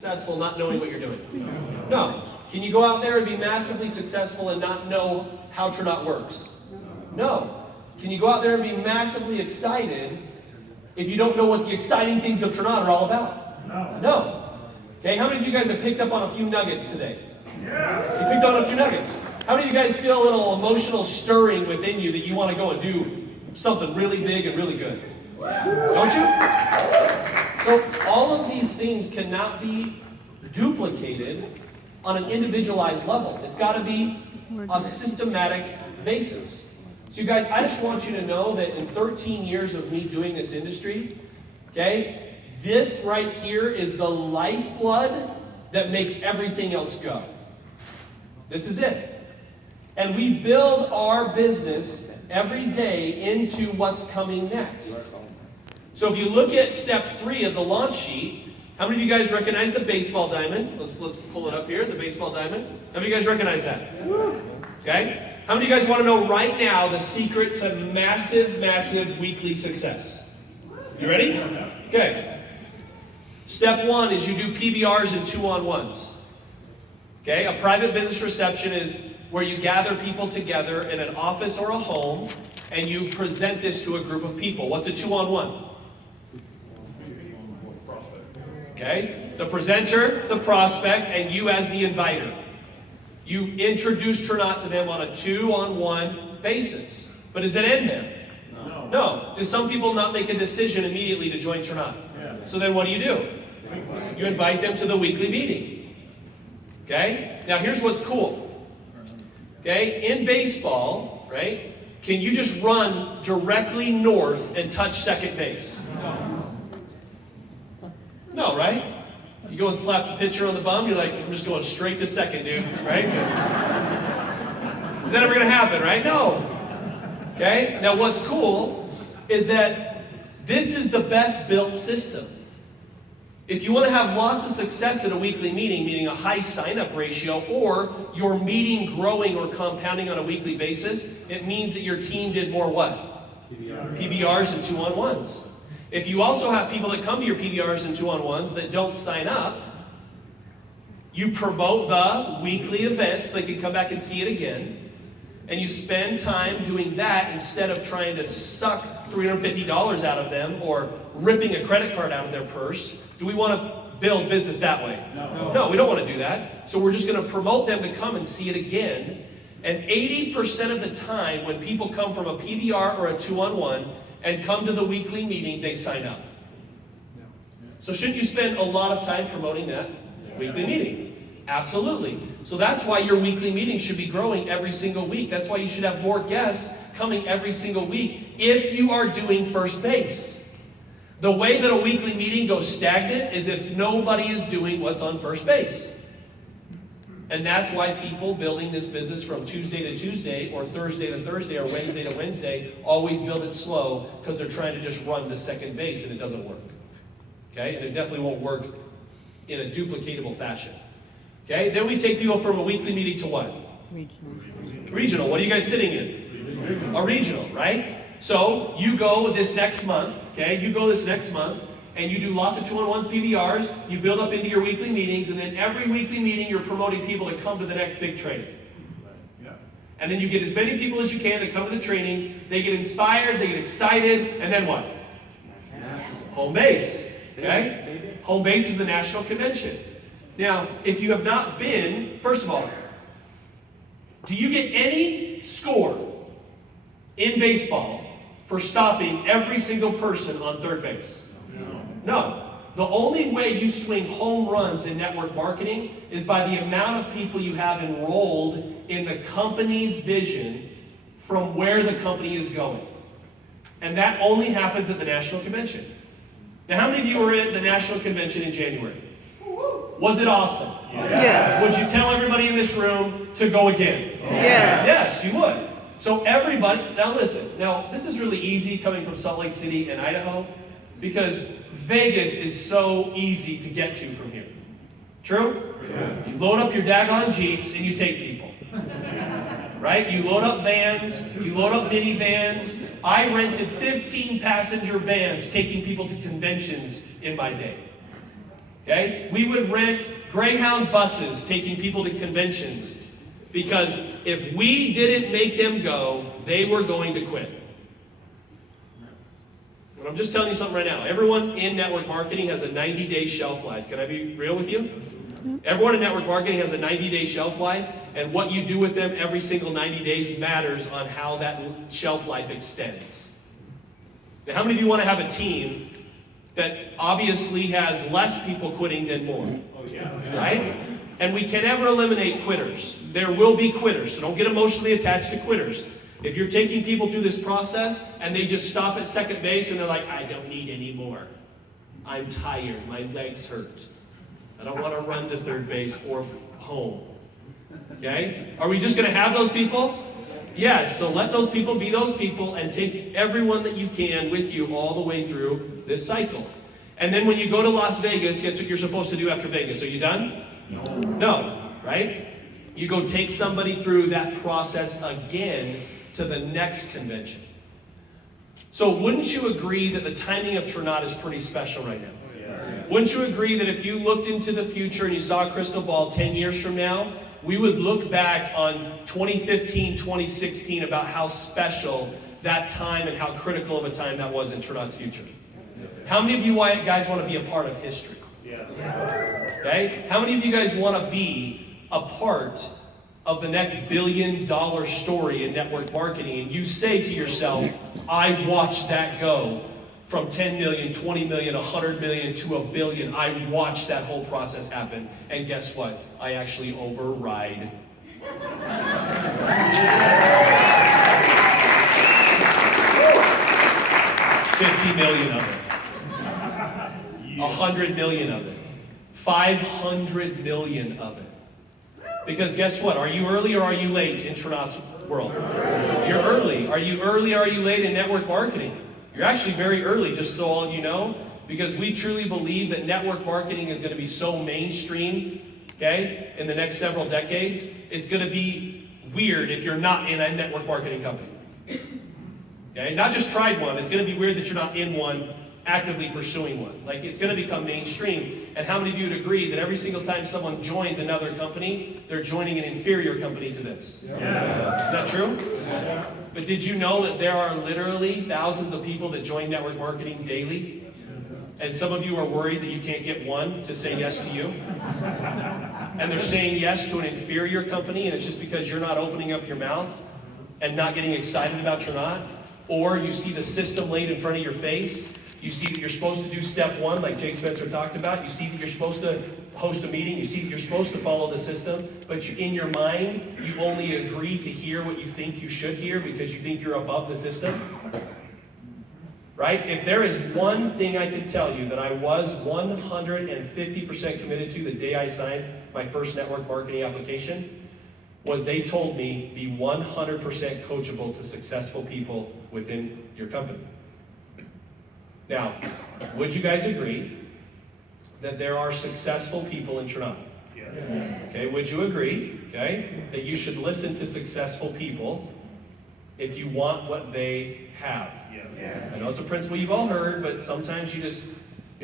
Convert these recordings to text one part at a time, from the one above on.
successful not knowing what you're doing? No. Can you go out there and be massively successful and not know how Trinot works? No. Can you go out there and be massively excited if you don't know what the exciting things of Trinot are all about? No. Okay, how many of you guys have picked up on a few nuggets today? Yeah. You picked on a few nuggets. How many of you guys feel a little emotional stirring within you that you want to go and do something really big and really good? Don't you? So all of these things cannot be duplicated on an individualized level. It's got to be a systematic basis. So you guys, I just want you to know that in 13 years of me doing this industry, okay, this right here is the lifeblood that makes everything else go. This is it. And we build our business every day into what's coming next. So if you look at step 3 of the launch sheet, how many of you guys recognize the baseball diamond? Let's pull it up here, the baseball diamond. How many of you guys recognize that? Okay. How many of you guys want to know right now the secret to massive, massive weekly success? You ready? Okay. Step 1 is you do PBRs and 2-on-1s. Okay. A private business reception is where you gather people together in an office or a home and you present this to a group of people. What's a 2-on-1? Okay, the presenter, the prospect, and you as the inviter. You introduce Trinot to them on a 2-on-1 basis. But does it end there? No. Do some people not make a decision immediately to join Trinot? Yeah. So then what do? You invite them to the weekly meeting. Okay? Now here's what's cool. Okay? In baseball, right? Can you just run directly north and touch second base? No, right? You go and slap the pitcher on the bum, you're like, I'm just going straight to second, dude, right? Is that ever going to happen, right? No. Okay? Now what's cool is that this is the best built system. If you want to have lots of success at a weekly meeting, meaning a high sign-up ratio, or your meeting growing or compounding on a weekly basis, it means that your team did more what? PBRs and 2-on-1s. If you also have people that come to your PBRs and 2-on-1s that don't sign up, you promote the weekly events so they can come back and see it again, and you spend time doing that instead of trying to suck $350 out of them or ripping a credit card out of their purse. Do we want to build business that way? No, we don't want to do that. So we're just going to promote them to come and see it again. And 80% of the time when people come from a PBR or a 2-on-1 and come to the weekly meeting, they sign up. So shouldn't you spend a lot of time promoting that weekly meeting? Absolutely. So that's why your weekly meeting should be growing every single week. That's why you should have more guests coming every single week if you are doing first base. The way that a weekly meeting goes stagnant is if nobody is doing what's on first base. And that's why people building this business from Tuesday to Tuesday or Thursday to Thursday or Wednesday to Wednesday always build it slow because they're trying to just run to second base and it doesn't work. Okay? And it definitely won't work in a duplicatable fashion. Okay? Then we take people from a weekly meeting to what? Regional. What are you guys sitting in? A regional, right? So you go this next month, okay? You go this next month, and you do lots of 2-on-1s, PBRs, you build up into your weekly meetings, and then every weekly meeting you're promoting people to come to the next big training. And then you get as many people as you can to come to the training, they get inspired, they get excited, and then what? Home base, okay? Home base is the national convention. Now, if you have not been, first of all, do you get any score in baseball for stopping every single person on third base? No. The only way you swing home runs in network marketing is by the amount of people you have enrolled in the company's vision from where the company is going. And that only happens at the national convention. Now, how many of you were at the national convention in January? Was it awesome? Yes. Would you tell everybody in this room to go again? Yes. Yes, you would. So everybody, now listen, now this is really easy coming from Salt Lake City and Idaho because Vegas is so easy to get to from here. True? Yeah. You load up your daggone Jeeps and you take people. Right? You load up vans, you load up minivans. I rented 15 passenger vans taking people to conventions in my day. Okay? We would rent Greyhound buses taking people to conventions because if we didn't make them go, they were going to quit. And I'm just telling you something right now. Everyone in network marketing has a 90-day shelf life. Can I be real with you? Everyone in network marketing has a 90-day shelf life, and what you do with them every single 90 days matters on how that shelf life extends. Now, how many of you want to have a team that obviously has less people quitting than more? Oh, yeah. Right? And we can never eliminate quitters. There will be quitters, so don't get emotionally attached to quitters. If you're taking people through this process and they just stop at second base and they're like, I don't need any more. I'm tired, my legs hurt. I don't want to run to third base or home. Okay? Are we just going to have those people? Yes, so let those people be those people and take everyone that you can with you all the way through this cycle. And then when you go to Las Vegas, guess what you're supposed to do after Vegas? Are you done? No, right? You go take somebody through that process again to the next convention. So wouldn't you agree that the timing of Trinot is pretty special right now? Wouldn't you agree that if you looked into the future and you saw a crystal ball 10 years from now, we would look back on 2015, 2016 about how special that time and how critical of a time that was in Trinot's future? How many of you guys want to be a part of history? Okay? How many of you guys want to be a part of the next billion-dollar story in network marketing, and you say to yourself, I watched that go from 10 million, 20 million, 100 million to $1 billion. I watched that whole process happen, and guess what? I actually override. $50 million of it. 100 million of it. 500 million of it. Because guess what? Are you early or are you late in Trinot's world? You're early. Are you early or are you late in network marketing? You're actually very early, just so all you know, because we truly believe that network marketing is going to be so mainstream, okay, in the next several decades. It's going to be weird if you're not in a network marketing company. Okay? Not just tried one. It's going to be weird that you're not in one, actively pursuing one. Like, it's going to become mainstream. And how many of you would agree that every single time someone joins another company, they're joining an inferior company to this? Yeah. Is that true? Yeah. But did you know that there are literally thousands of people that join network marketing daily? And some of you are worried that you can't get one to say yes to you? And they're saying yes to an inferior company, and it's just because you're not opening up your mouth and not getting excited about Trinot? Or you see the system laid in front of your face. You see that you're supposed to do step one, like Jake Spencer talked about. You see that you're supposed to host a meeting. You see that you're supposed to follow the system. But in your mind, you only agree to hear what you think you should hear because you think you're above the system. Right? If there is one thing I can tell you that I was 150% committed to the day I signed my first network marketing application, was they told me be 100% coachable to successful people within your company. Now, would you guys agree that there are successful people in Trinot? Yeah. Okay, would you agree, okay, that you should listen to successful people if you want what they have? Yeah. I know it's a principle you've all heard, but sometimes you're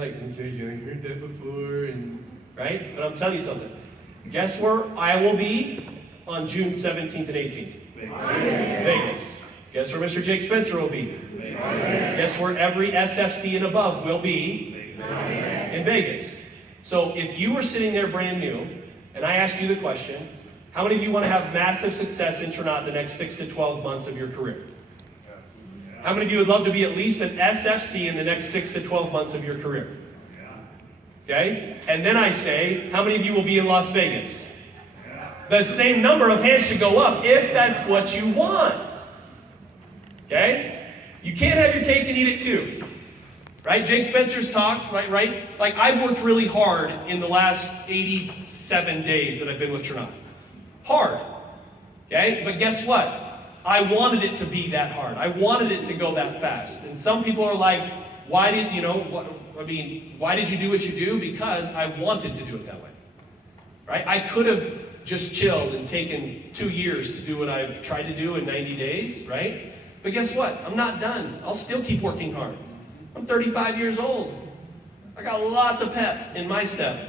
like, okay, I heard that before, and right? But I'm telling you something. Guess where I will be on June 17th and 18th? Vegas. Guess where Mr. Jake Spencer will be? Guess where every SFC and above will be? In Vegas. So if you were sitting there brand new, and I asked you the question, how many of you want to have massive success in Trinot the next 6 to 12 months of your career? How many of you would love to be at least an SFC in the next 6 to 12 months of your career? Okay? And then I say, how many of you will be in Las Vegas? The same number of hands should go up if that's what you want. Okay? You can't have your cake and eat it too. Right? Jake Spencer's talked, right? Like, I've worked really hard in the last 87 days that I've been with Trinot. Hard. Okay? But guess what? I wanted it to be that hard. I wanted it to go that fast. And some people are like, why did you do what you do? Because I wanted to do it that way. Right? I could have just chilled and taken 2 years to do what I've tried to do in 90 days, right? But guess what? I'm not done. I'll still keep working hard. I'm 35 years old. I got lots of pep in my step.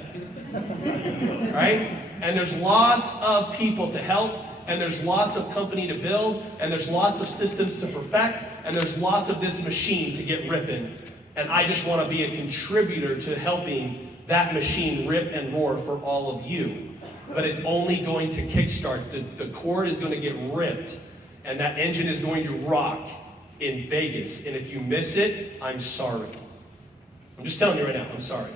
Right? And there's lots of people to help, and there's lots of company to build, and there's lots of systems to perfect, and there's lots of this machine to get ripping. And I just want to be a contributor to helping that machine rip and roar for all of you. But it's only going to kickstart. The cord is going to get ripped, and that engine is going to rock in Vegas. And if you miss it, I'm sorry. I'm just telling you right now, I'm sorry.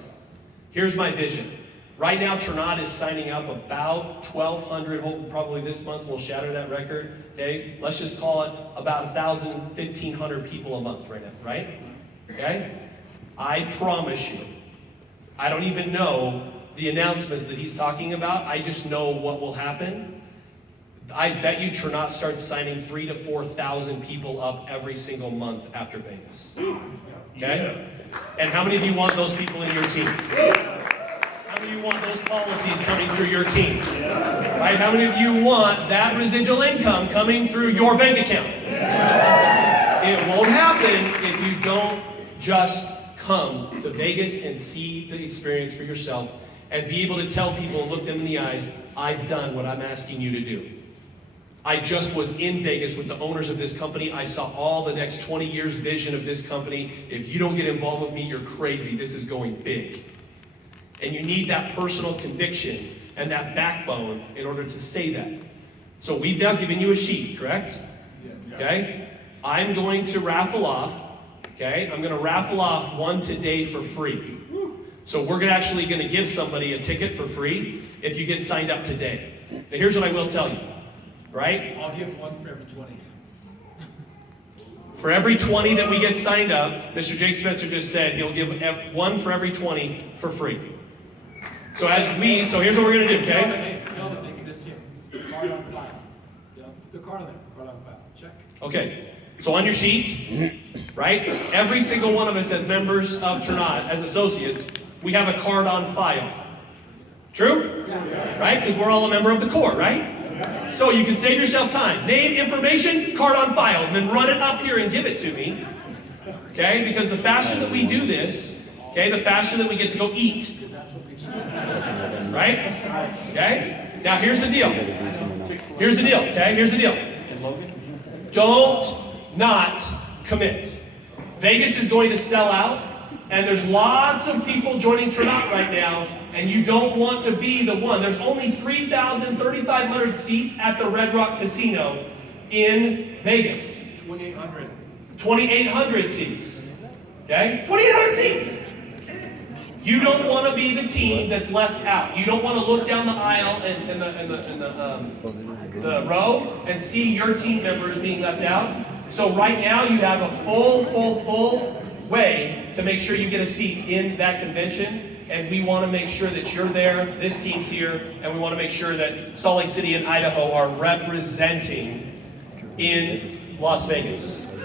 Here's my vision. Right now, Trinad is signing up about 1,200, probably this month we'll shatter that record, okay? Let's just call it about 1,000, 1,500 people a month right now, right? Okay? I promise you, I don't even know the announcements that he's talking about. I just know what will happen. I bet you Trinad starts signing 3,000 to 4,000 people up every single month after Vegas. Okay? And how many of you want those people in your team? How many of you want those policies coming through your team? Right? How many of you want that residual income coming through your bank account? It won't happen if you don't just come to Vegas and see the experience for yourself and be able to tell people and look them in the eyes, I've done what I'm asking you to do. I just was in Vegas with the owners of this company. I saw all the next 20 years vision of this company. If you don't get involved with me, you're crazy. This is going big. And you need that personal conviction and that backbone in order to say that. So we've now given you a sheet, correct? Okay? I'm going to raffle off, okay? I'm going to raffle off one today for free. So we're actually going to give somebody a ticket for free if you get signed up today. Now here's what I will tell you, right? I'll give one for every 20. For every 20 that we get signed up, Mr. Jake Spencer just said he'll give one for every 20 for free. So so here's what we're going to do, okay? Tell them they can just here. Card on file. Yeah, the card on there. Card on file. Check. Okay. So on your sheet, right? Every single one of us as members of Trinad, as associates, we have a card on file. True? Yeah. Right? Because we're all a member of the core, right? So you can save yourself time. Name, information, card on file, and then run it up here and give it to me. Okay? Because the faster that we do this, okay, the faster that we get to go eat. Right? Okay? Now here's the deal. Here's the deal, okay? Here's the deal. Don't not commit. Vegas is going to sell out, and there's lots of people joining Trinad right now, and you don't want to be the one. There's only 3,500 seats at the Red Rock Casino in Vegas. 2,800. 2,800 seats. Okay? 2,800 seats! You don't want to be the team that's left out. You don't want to look down the aisle and the row and see your team members being left out. So right now you have a full way to make sure you get a seat in that convention. And we want to make sure that you're there, this team's here, and we want to make sure that Salt Lake City and Idaho are representing in Las Vegas.